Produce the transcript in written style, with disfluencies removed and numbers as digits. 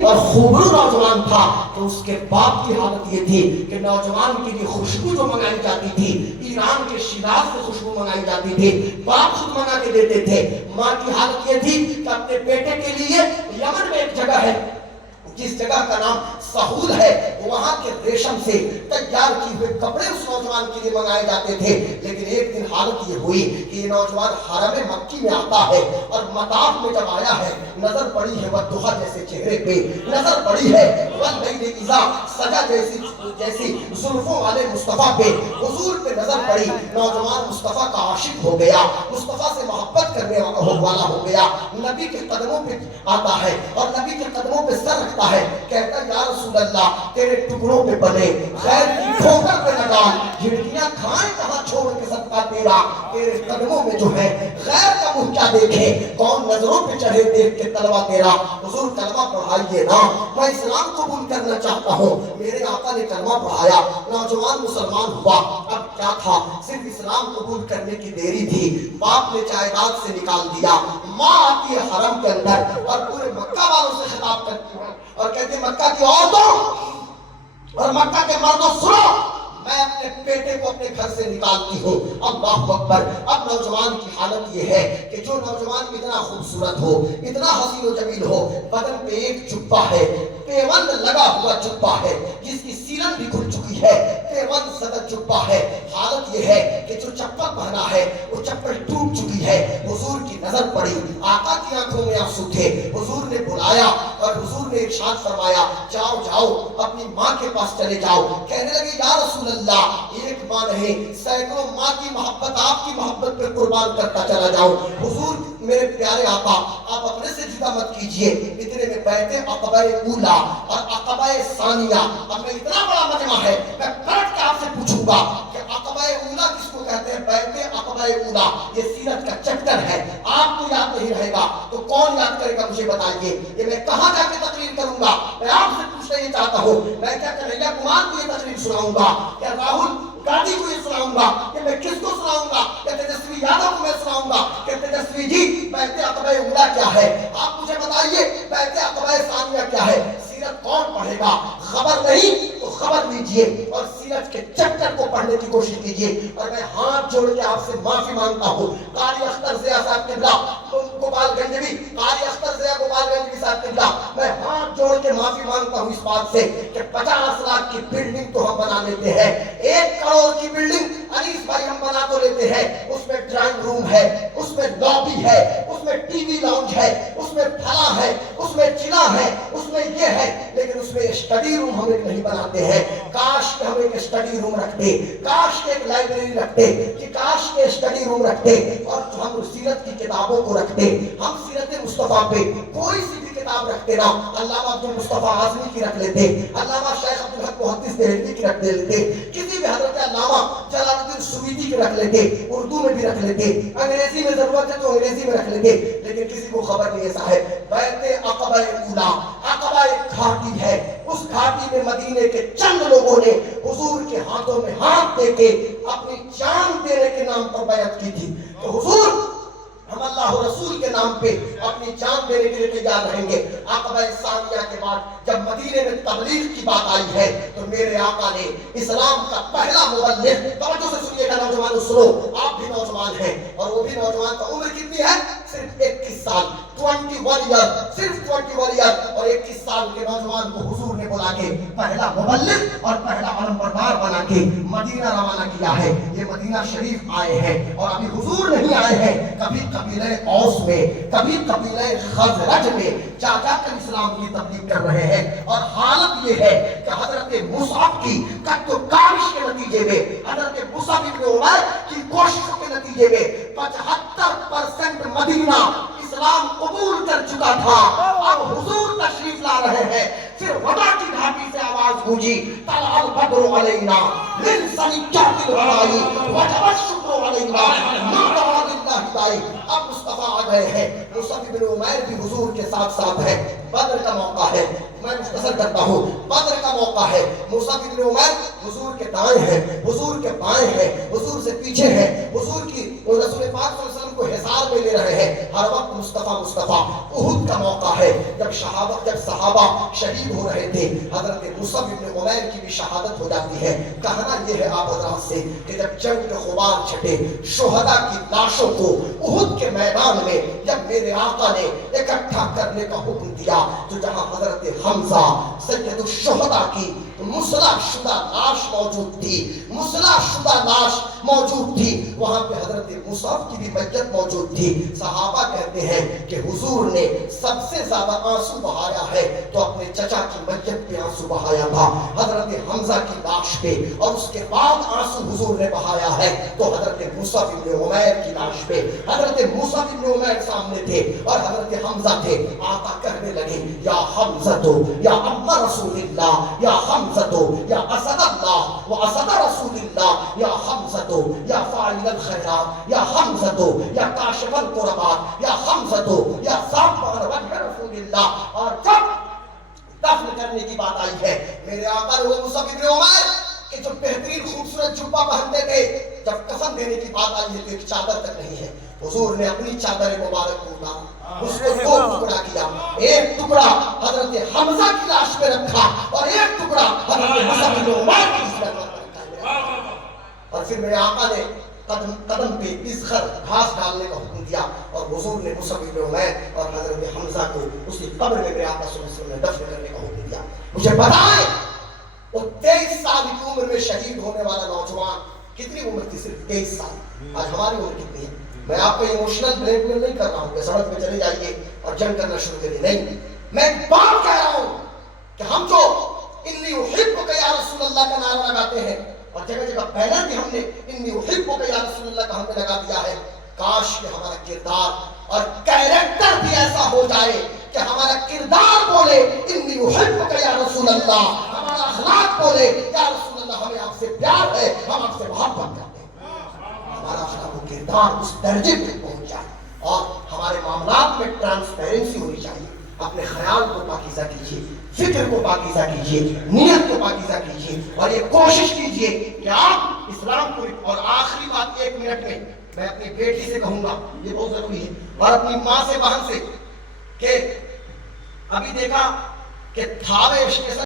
اور خوبرو نوجوان تھا تو اس کے باپ کی حالت یہ تھی کہ نوجوان کے لیے خوشبو جو منگائی جاتی تھی ایران کے شیراز سے خوشبو منگائی جاتی تھی، باپ خود منگا کے دیتے تھے۔ ماں کی حالت یہ تھی کہ اپنے بیٹے کے لیے یمن میں ایک جگہ ہے جس جگہ کا نام سہول ہے، وہاں کے ریشم سے تیار کی ہوئے کپڑے اس نوجوان کے لیے منگائے جاتے تھے۔ لیکن ایک دن حالت یہ ہوئی کہ یہ نوجوان حرم مکی میں آتا ہے اور مطاف میں جب آیا ہے نظر پڑی ہے والضحیٰ جیسے چہرے پہ، نظر پڑی ہے واللیل اذا سجا جیسی زلفوں والے مصطفیٰ پہ، حضور پہ نظر پڑی۔ نوجوان مصطفیٰ کا عاشق ہو گیا، مصطفیٰ سے محبت کرنے والا ہو گیا، نبی کے قدموں پہ آتا ہے اور نبی کے قدموں پہ سر رکھتا ہے، کہتا یا رسول اللہ تیرے ٹکڑوں پہ بنے، غیر کی ٹھوکر پہ نہ ڈال، جھڑکیاں کھائیں کہاں چھوڑ کے صدقہ تیرا، تیرے قدموں میں جو ہے غیر کا منہ کیا دیکھے، کون نظروں پہ چڑھے دیکھ کے طلبہ تیرا۔ حضور کلمہ پڑھائیے نا، میں اسلام قبول کرنا چاہتا ہوں۔ میرے آقا نے کلمہ پڑھایا، نوجوان مسلمان ہوا۔ اب کیا تھا، صرف اسلام قبول کرنے کی دیری تھی۔ باپ نے جائیداد سے نکال دیا، ماں آتی ہے حرم کے اندر اور پورے مکہ والوں سے خطاب کرتی ہے اور کہتے ہیں مکہ کی عورتوں اور مکہ کے مردوں سنو، میں اپنے بیٹے کو اپنے گھر سے نکالتی ہوں۔ اللہ اکبر۔ اب نوجوان کی حالت یہ ہے کہ جو نوجوان اتنا خوبصورت ہو، اتنا حسین و جمیل ہو، بدن پہ ایک جبہ ہے، پیوند لگا ہوا جبہ ہے جس کی سیرن بھی کھل چکی ہے، پیوند زدہ جبہ ہے۔ حالت یہ ہے کہ جو چپل پہنا ہے وہ چپل ٹوٹ چکی ہے۔ حضور کی نظر پڑی، آقا کی آنکھوں میں آنسو تھے۔ حضور نے بلایا اور حضور نے ارشاد فرمایا جاؤ جاؤ اپنی ماں کے پاس چلے جاؤ۔ کہنے لگے یا رسول اللہ ایک ماں نہیں سینکڑوں ماں کی محبت آپ کی محبت پہ قربان کرتا چلا جاؤں۔ حضور میرے پیارے آقا آپ اپنے سے جدا مت کیجئے۔ اتنے میں بیعت عقبہ اولا اور عقبہ ثانیہ، اب میں اتنا بڑا مجمع ہے میں پلٹ کے آپ سے پوچھوں گا کہ عقبہ اولا کس کو کہتے ہیں؟ بیعت عقبہ اولا یہ سیرت کا چیپٹر ہے، آپ کو یاد نہیں رہے گا تو کون یاد کرے گا مجھے بتائیے۔ یہ میں کہاں جا کے تقریر کروں گا؟ میں آپ سے پوچھنا یہ چاہتا ہوں، میں کیا کنہیا کمار کو یہ تقریر سناؤں گا، کیا راہل گاندھی کو یہ سناؤں گا، کہ میں کس کو سناؤں گا، کہ تیجسوی یادو کو میں سناؤں گا کہ تیجسوی جی بیعت عقبہ اولا کیا ہے؟ آپ مجھے بتائیے بیعت عقبہ ثانیہ کیا ہے؟ سیرت کون پڑھے گا؟ خبر نہیں تو خبر لیجئے اور سیرت کے چیپٹر کو پڑھنے کی کوشش کیجئے۔ اور میں ہاتھ جوڑ کے آپ سے معافی مانگتا ہوں، قاری اختر ضیاء صاحب قبلہ گوپال گنج بھی، قاری اختر ضیاء گوپال گنج بھی صاحب قبلہ، میں ہاتھ جوڑ کے معافی مانگتا ہوں اس بات سے کہ 50 لاکھ کی بلڈنگ تو ہم بنا لیتے ہیں، 1 کروڑ کی بلڈنگ انیس بھائی ہم بنا تو لیتے ہیں، اس میں ڈرائنگ روم ہے، اس میں لابی ہے، اس میں ٹی وی لاؤنج ہے، اس میں پھلا ہے، اس میں چلا ہے، اس میں یہ ہے، لیکن اس میں اسٹڈی روم ہم ایک نہیں بناتے ہیں۔ کاش کہ ہم ایک اسٹڈی روم رکھتے، کاش کہ ایک لائبریری رکھتے، کہ کاش کہ اسٹڈی روم رکھتے اور ہم سیرت کی کتابوں کو رکھتے، ہم سیرت مصطفیٰ پہ کوئی سی بھی کتاب رکھتے نا، علامہ عبدالمصطفیٰ اعظمی کی رکھ لیتے، علامہ شیخ عبدالحق محدث دہلوی کی رکھ لیتے، کسی بھی حضرت علامہ جلال الدین سویدی کی رکھ لیتے، اردو میں بھی رکھ لیتے، انگریزی میں ضرورت ہے تو انگریزی میں رکھ لیتے، لیکن کسی کو خبر نہیں ہے صاحب بیعت عقبہ اولا عقبہ ایک گھاٹی ہے، اس گھاٹی میں مدینے کے چند لوگوں نے حضور کے ہاتھوں میں ہاتھ دے کے اپنی جان دینے کے نام پر بیعت کی تھی۔ تو حضور ہم اللہ رسول کے نام پہ اپنی جان دینے کے لیے تیار رہیں گے۔ عقبہ ثانیہ کے بعد جب مدینے میں تبلیغ کی بات آئی ہے تو میرے آقا نے اسلام کا پہلا مبلغ، توجہ سے سنیے گا نوجوانوں سنو، آپ بھی نوجوان ہیں اور وہ بھی نوجوان کا عمر کتنی ہے؟ صرف 21 سال، 21 ایئر، صرف 21 ایئر اور 21 سال کے نوجوان کو حضور نے بلا کے پہلا مبلغ اور پہلا علم بردار بنا کے مدینہ روانہ کیا ہے۔ یہ مدینہ شریف آئے ہیں اور ابھی حضور نہیں آئے ہیں، کبھی قبیلہ اوس میں، کبھی قبیلہ خزرج میں جا جا کر اسلام کی تبلیغ کر رہے ہیں۔ اور حالت یہ ہے کہ حضرت مصعب کی قد و کاوش کے نتیجے میں، حضرت مصعب بن عمیر کی کوششوں کے نتیجے میں 75% مدینہ اسلام قبول کر چکا تھا۔ اب حضور تشریف لا رہے ہیں، پھر وبا کی گھاٹی سے آواز گونجی طلع البدر علینا من ثنیات الوداع وجب الشکر علینا من بعد اللہ دائی۔ اب مصطفیٰ آ گئے ہیں. مصعب بن عمیر بھی حضور کے ساتھ ساتھ ہیں. بدر کا موقع ہے, میں مختصر کرتا ہوں, بدر کا موقع ہے. مصعب بن عمیر حضور کے دائیں ہیں, حضور کے بائیں ہیں, حضور سے پیچھے ہیں, حضور کی رسول پاک صلی اللہ علیہ وسلم کو حصار میں لے رہے ہیں. ہر وقت مصطفیٰ مصطفیٰ. احد کا موقع ہے, جب صحابہ شہید ہو رہے تھے, حضرت مصعب بن عمیر کی بھی شہادت ہو جاتی ہے. کہنا یہ ہے آپ حضرات سے کہ جب جنگ کے غبار چھٹے, شہداء کی لاشوں کو احد کے میدان میں جب میرے آقا نے اکٹھا کرنے کا حکم دیا, تو جہاں حضرت حمزہ سید الشہداء کی مسلح شدہ لاش موجود تھی, مسلح شدہ لاش موجود تھی, وہاں پہ حضرت مصعب کی بھی میت موجود تھی. صحابہ کہتے ہیں کہ حضور نے سب سے زیادہ آنسو بہایا ہے تو اپنے چچا کی میت پہ آنسو بہایا تھا, حضرت حمزہ کی لاش پہ, اور اس کے بعد آنسو حضور نے بہایا ہے تو حضرت مصعب بن عمیر کی لاش پہ. حضرت مصعب بن عمیر سامنے تھے اور حضرت حمزہ تھے. آقا کہنے لگے یا حمزہ یا عم رسول اللہ, یا حمزہ یا اسد اللہ و اسد رسول اللہ, یا حمزہ یا فاعل الخیرات, یا حمزہ یا کاشف الکربات, یا حمزہ یا صابر وجہ رسول اللہ. اور جب دفن کرنے کی بات آئی ہے, میرے آقا وہ مصعب بن عمیر کہ جو بہترین خوبصورت جبہ پہنتے تھے, جب کفن دینے کی بات آئی ہے تو ایک چادر تک نہیں ہے. حضور نے اپنی چادر مبارک کو اتارا, اس کو دو ٹکڑا کیا. ایک ٹکڑا حضرت حمزہ کی لاش پہ رکھا اور ایک ٹکڑا حضرت مصعب بن عمیر کی لاش پہ رکھا. اور پھر میرے آقا نے قدم پہ اذخر گھاس ڈالنے کا حکم دیا اور حضور نے مصعب بن عمیر اور حضرت حمزہ کو اسی قبر میں میرے آقا صلی اللہ علیہ وسلم نے دفن کرنے کا حکم دیا. مجھے بتائیں وہ 23 سال کی عمر میں شہید ہونے والا نوجوان, کتنی عمر تھی؟ صرف 23 سال. آج ہماری عمر کتنی ہے؟ میں آپ کو ایموشنل بلیک میل نہیں کر رہا ہوں کہ سڑک پہ چلے جائیے اور جنگ کرنا شروع کریے, نہیں. میں ایک بات کہہ رہا ہوں کہ ہم جو انی احبک یا رسول اللہ کا نعرہ لگاتے ہیں اور جگہ جگہ پہلے بھی ہم نے انی احبک یا رسول اللہ کا ہم نے لگا دیا ہے, کاش کہ ہمارا کردار اور کیریکٹر بھی ایسا ہو جائے کہ ہمارا کردار بولے انی احبک یا رسول اللہ, ہمارا اخلاق بولے یا رسول اللہ ہمیں آپ سے پیار ہے, ہم آپ سے محبت کرتے ہیں. ہمارا اخلاق و کردار اس درجے پہ پہنچ جائے اور ہمارے معاملات میں ٹرانسپیرنسی ہونی چاہیے. اپنے خیال کو پاکیزہ کیجیے, فکر کو پاکیزہ کیجیے, نیت کو پاکیزہ کیجیے, اور یہ کوشش کیجیے کہ آپ اسلام کو. اور آخری بات 1 منٹ میں اپنی بیٹی سے کہوں گا, یہ بہت ضروری ہے, اور اپنی ماں سے بہن سے, کہ ابھی دیکھا کہ تھاوے اسٹیشن